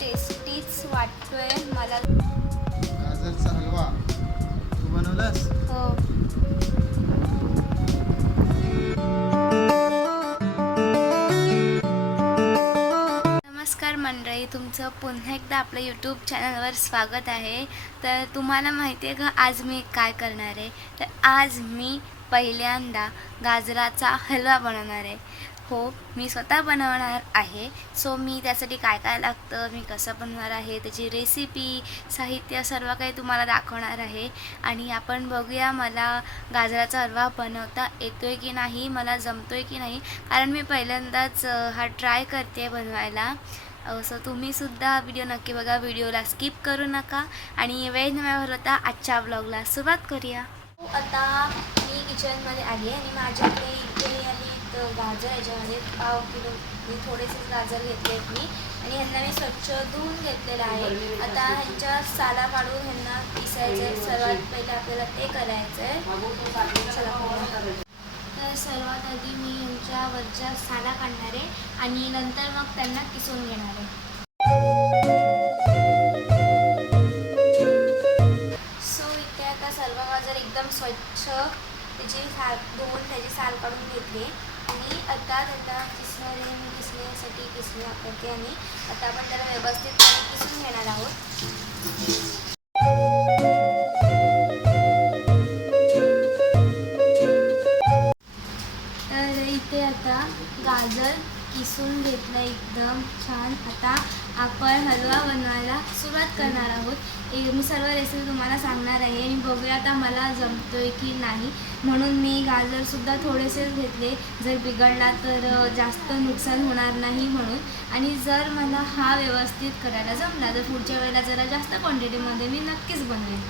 टेस्टीच वाटतोय मला। गाजरचा हलवा तू बनवलास? हो। नमस्कार मंडळी, तुमचं पुन्हा एकदा आपल्या यूट्यूब चॅनलवर स्वागत आहे। तर तुम्हाला माहिती आहे का आज मी काय करणार आहे? तर आज मी पहिल्यांदा गाजराचा हलवा बनवणार आहे। हो, मी स्वतः बनवणार आहे। सो मी त्यासाठी काय काय लागतं, मी कसं बनवणार आहे, त्याची रेसिपी, साहित्य सर्व काही तुम्हाला दाखवणार आहे। आणि आपण बघूया मला गाजराचा हलवा बनवता येतोय की नाही, मला जमतोय की नाही, कारण मी पहिल्यांदाच हा ट्राय करते बनवायला। सो तुम्हीसुद्धा व्हिडिओ नक्की बघा, व्हिडिओला स्किप करू नका आणि वेळ न घालवता आजच्या ब्लॉगला सुरुवात करूया। आता मी किचनमध्ये आली आणि माझ्याकडे इथे आहेत गाजर। याच्यामध्ये पाव किलो मी थोडेसेच गाजर घेतले आहेत मी, आणि ह्यांना मी स्वच्छ धुवून घेतलेलं आहे। आता ह्यांच्या साला काढून ह्यांना किसायचं आहे। सर्वात पहिले आपल्याला ते करायचं आहे। तर सर्वात आधी मी ह्यांच्या वरच्या साला काढणार आहे आणि नंतर मग त्यांना किसून घेणार आहे। सो इथे आता सर्व गाजर एकदम स्वच्छ त्याची धुवून त्याची साल काढून घेतली आणि आता त्यांना किसणारे मी किसण्यासाठी किसले वापरते आणि आता आपण त्याला व्यवस्थितपणे किसून घेणार आहोत। तर इथे आता गाजर किसून घेतलं एकदम छान। आता आपण हलवा बनवायला सुरुवात करणार आहोत। मी सर्व रेसिपी तुम्हाला सांगणार आहे आणि बघूया आता मला जमतोय की नाही, म्हणून मी गाजरसुद्धा थोडेसेच घेतले, जर बिघडला तर जास्त नुकसान होणार नाही म्हणून। आणि जर मला हा व्यवस्थित करायला जमला तर पुढच्या वेळेला जरा जास्त क्वांटिटीमध्ये मी नक्कीच बनवेन।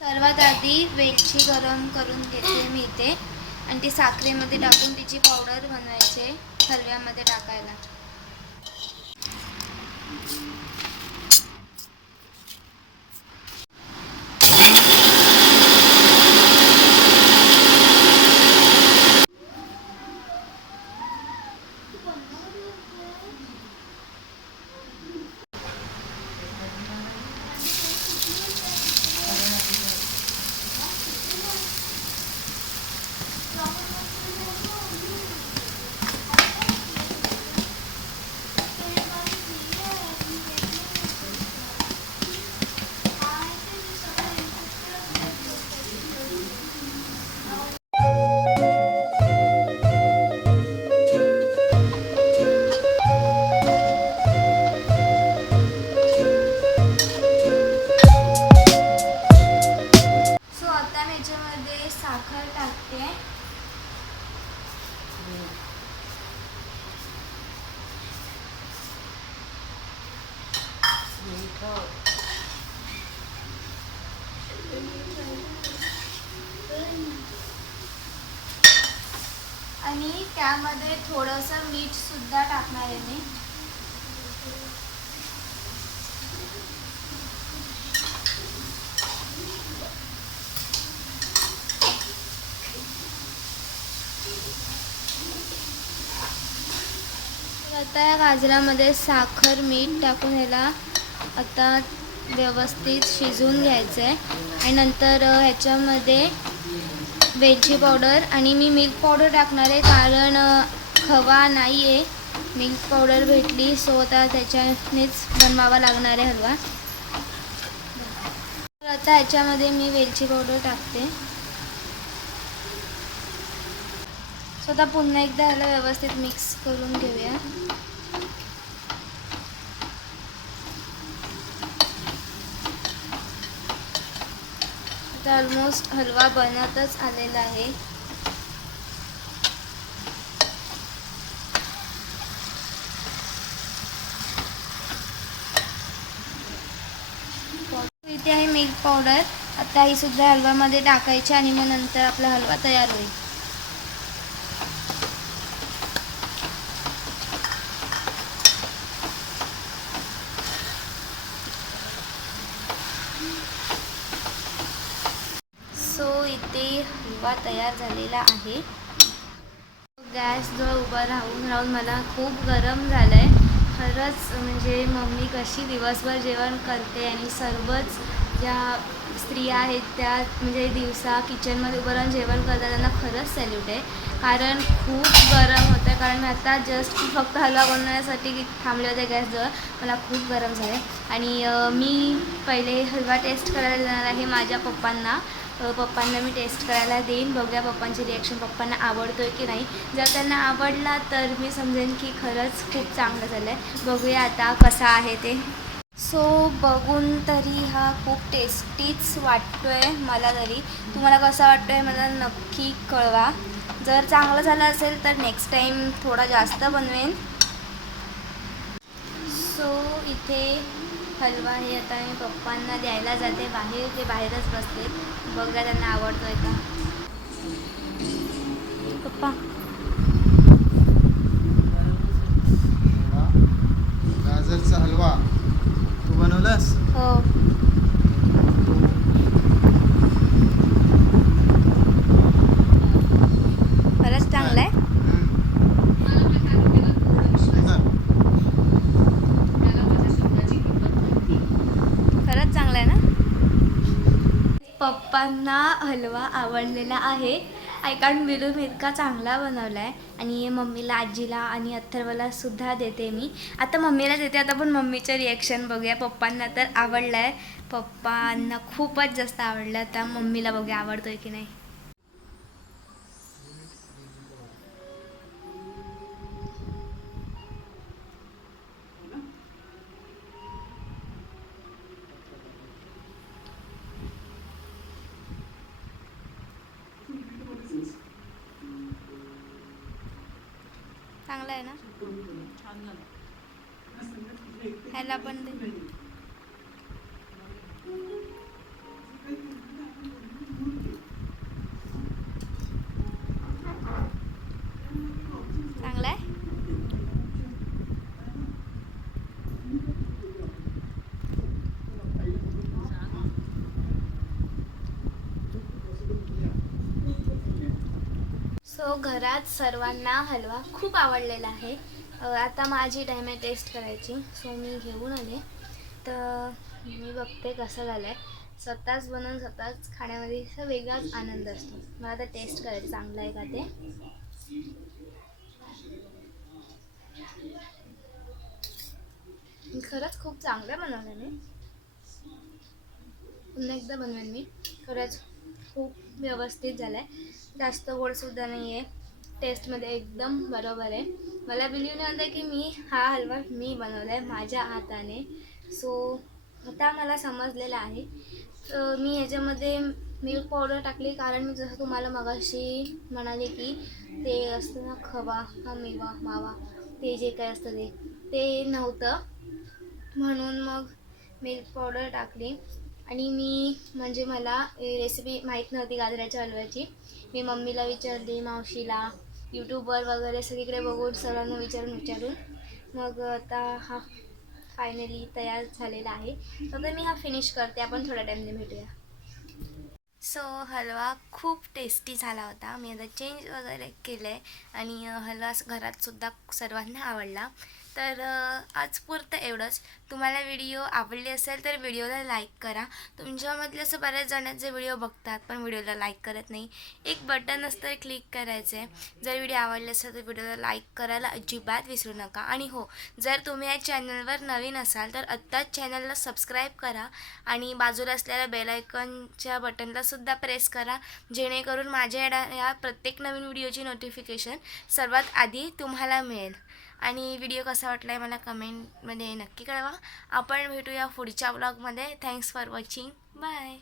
सर्वात आधी वेलची गरम करून घेते मी इथे, आणि ती साखरेमध्ये टाकून तिची पावडर बनवायचे हलव्यामध्ये टाकायला। सो आता मी याच्यामध्ये साखर टाकते। आणि त्यामध्ये थोडंसं मीठ सुद्धा टाकणार आहे मी। आता या गाजरामध्ये साखर मीठ टाकून ह्याला आता व्यवस्थित शिजवून घ्यायचं आहे। आणि नंतर ह्याच्यामध्ये वेलची पावडर आणि मी मिल्क पावडर टाकणार आहे, कारण खवा नाही आहे, मिल्क पावडर भेटली, सो आता त्याच्यानेच बनवावा लागणार आहे हलवा। तर आता ह्याच्यामध्ये मी वेलची पावडर टाकते। सो आता पुन्हा एकदा ह्याला व्यवस्थित मिक्स करून घेऊया। आता ऑलमोस्ट हलवा बनतच आलेला आहे। इथे आहे मिल्क पावडर, आता ही सुद्धा हलव्यामध्ये टाकायची आणि मग नंतर आपला हलवा तयार होईल। सो इथे हलवा तयार झालेला आहे। गॅसजवळ उभं राहून मला खूप गरम झालं आहे। खरंच म्हणजे मम्मी कशी दिवसभर जेवण करते आणि सर्वच ज्या स्त्रिया आहेत त्या म्हणजे दिवसा किचनमध्ये उभं राहून जेवण करतात त्यांना खरंच सॅल्यूट आहे. कारण खूप गरम होतं आहे. कारण मी आता जस्ट फक्त हलवा बनवण्यासाठी थांबले होते गॅसजवळ. मला खूप गरम झालं आहे आणि मी पहिले हलवा टेस्ट करायला देणार आहे माझ्या पप्पांना. पप्पांना मी टेस्ट करायला देईन. बघूया पप्पांची रिॲक्शन, पप्पांना आवडतो आहे की नाही. जर त्यांना आवडला तर मी समजेन की खरंच खूप चांगलं झालं आहे. बघूया आता कसा आहे ते. सो बघून तरी हा खूप टेस्टीच वाटतो आहे मला तरी. तुम्हाला कसा वाटतो आहे मला नक्की कळवा. जर चांगलं झालं असेल तर नेक्स्ट टाईम थोडा जास्त बनवेन. सो इथे हलवा हे आता मी पप्पांना द्यायला जाते बाहेर. ते बाहेरच बसले. बघा त्यांना आवडतो आहे का. पप्पा गाजरचा हलवा तू बनवलास? हो. खरंच चांगलं आहे. खरंच चांगलं आहे ना. पप्पांना हलवा आवडलेला आहे. आय कांट बिलीव्ह इतका चांगला बनवला आहे. आणि मम्मीला, आजीला आणि अथर्वला सुद्धा देते मी. आता मम्मीला देते. आता पण मम्मीचं रिॲक्शन बघूया. पप्पांना तर आवडलं आहे. पप्पांना खूपच जास्त आवडलं. आता मम्मीला बघूया आवडतो आहे की नाही. चांगला आहे ना. ह्याला पण दे. चांगला आहे. सो घरात सर्वांना हलवा खूप आवडलेला आहे. आता माझी टाईम आहे टेस्ट करायची. सो मी घेऊन आले. तर मी बघते कसं झालं आहे. स्वतःच बनवून स्वतःच खाण्यामध्ये असा वेगळाच आनंद असतो. मला आता टेस्ट करायचं चांगलं आहे का ते. खरंच खूप चांगलं बनवलं मी. पुन्हा एकदा बनवेन मी. खरंच खूप व्यवस्थित झालं आहे. जास्त गोडसुद्धा नाही आहे. टेस्टमध्ये एकदम बरोबर आहे. मला बिलीव्ह नाही होतं की हा हलवा मी बनवला आहे माझ्या हाताने. सो आता मला समजलेलं आहे. मी ह्याच्यामध्ये मिल्क पावडर टाकली कारण मी जसं तुम्हाला मगाशी म्हणाले की ते असतं ना खवा हा मेवा मावा ते जे काय असतं ते नव्हतं. म्हणून मग मिल्क पावडर टाकली. आणि मी म्हणजे मला रेसिपी माहीत नव्हती गाजराच्या हलव्याची. मी मम्मीला विचारली, मावशीला, यूट्यूबवर वगैरे सगळीकडे बघून सर्वांना विचारून मग आता हा फायनली तयार झालेला आहे. तर मी हा फिनिश करते. आपण थोड्या टाईमने भेटूया. सो हलवा खूप टेस्टी झाला होता. मी आता चेंज वगैरे केलं आहे आणि हलवा घरातसुद्धा सर्वांना आवडला. तर आज पुरतं एवढंच. तुम्हाला व्हिडिओ आवडली असेल तर व्हिडिओला लाईक करा. तुमच्यामधले असं बऱ्याच जणांचे जे व्हिडिओ बघतात पण व्हिडिओला लाईक करत नाही. एक बटन असतं क्लिक करायचं आहे. जर व्हिडिओ आवडले असेल तर व्हिडिओला लाईक करायला अजिबात विसरू नका. आणि हो, जर तुम्ही या चॅनलवर नवीन असाल तर आत्ताच चॅनलला सबस्क्राईब करा आणि बाजूला असलेल्या बेल आयकॉनच्या बटनला सुद्धा प्रेस करा, जेणेकरून माझ्या या प्रत्येक नवीन व्हिडिओची नोटिफिकेशन सर्वात आधी तुम्हाला मिळेल. आणि व्हिडिओ कसा वाटला आहे मला कमेंटमध्ये नक्की कळवा. आपण भेटूया पुढच्या व्लॉगमध्ये. Thanks for watching. बाय.